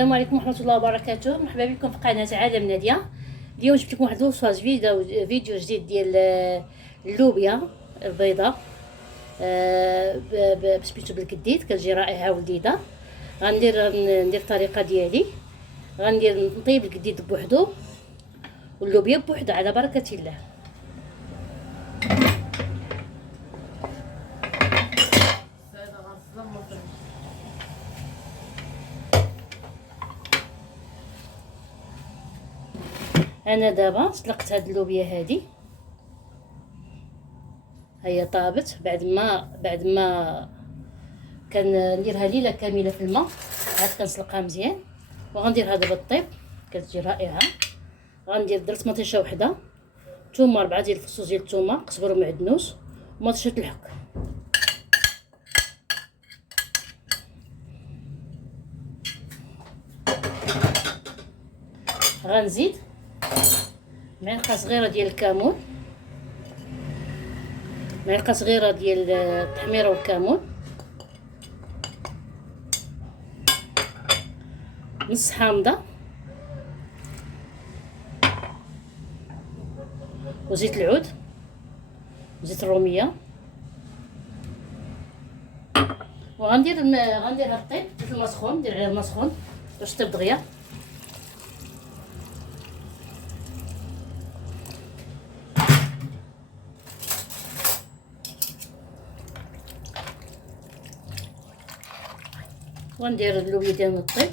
السلام عليكم ورحمه الله وبركاته. مرحبا بكم في قناه عالم ناديه. اليوم جبت لكم واحد الوصفه فيديو جديد ديال اللوبيا البيضاء بسبيتو بالكديد. كتجي رائعه ولذيذه. ندير الطريقه ديالي. نطيب الكديد بوحدو واللوبيا بوحدها على بركه الله. انا دابا سلقت هاد اللوبيا هادي، هي طابت بعد ما كنديرها ليله كامله في الماء. عاد كنسلقها مزيان وغنديرها دابا الطيب. كتجي رائعه. درت مطيشه وحده، ثومه 4 ديال الفصوص ديال الثومه، قزبر ومعدنوس ومطيشه الحك. غنزيد معلقه صغيره ديال الكمون، معلقه صغيره ديال التحميره والكمون، نص حامضه وزيت العود وزيت الروميه. غنديرها الطيب في الماء سخون. ندير عليها الماء سخون باش طيب دغيا. وندير اللوبيا ديالنا الطيب.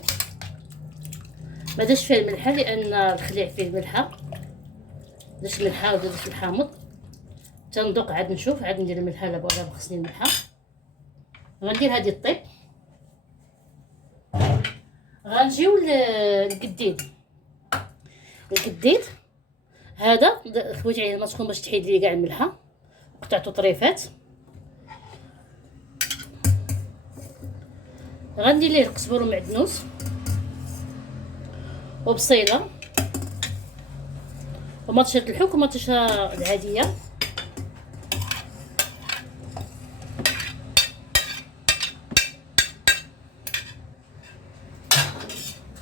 ما درتش فيه الملحه لان الخليع فيه الملحه. درت الملحه ودرت الحامض. تنذوق عاد نشوف، عاد ندير الملحه لا بغا خصني الملحه. غندير هذه الطيب. غنجيو للقديد. القديد هذا خويت عليه الماء سخون باش تحيد لي كاع الملحه. قطعته طريفات. غندير ليه القزبر ومعدنوس وبصيله ومطيشه الحك ومطيشه العاديه.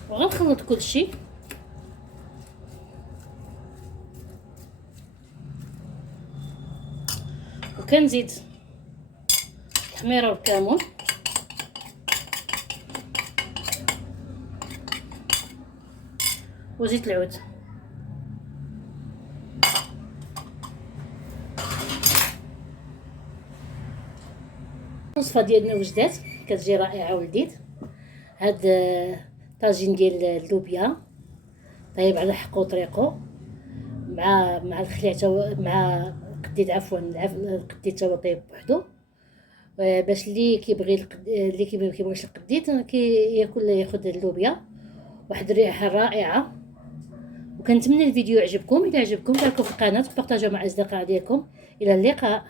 وغنخلط كلشي. وكنزيد التحميره والكمون وزيت العود. الوصفه ديالنا وجدات، كتجي رائعه ولذيذ. هاد طاجين ديال اللوبيا طيب على حقو طريقو مع الخليع مع القديد. عفوا القديد تا هو طيب بوحدو. باش اللي كيبغيش القديد ياكل اللوبيا. واحد الريحه رائعه. وكنتمنى الفيديو يعجبكم. اذا عجبكم شاركوا في القناه وبارطاجيو مع الاصدقاء ديالكم. الى اللقاء.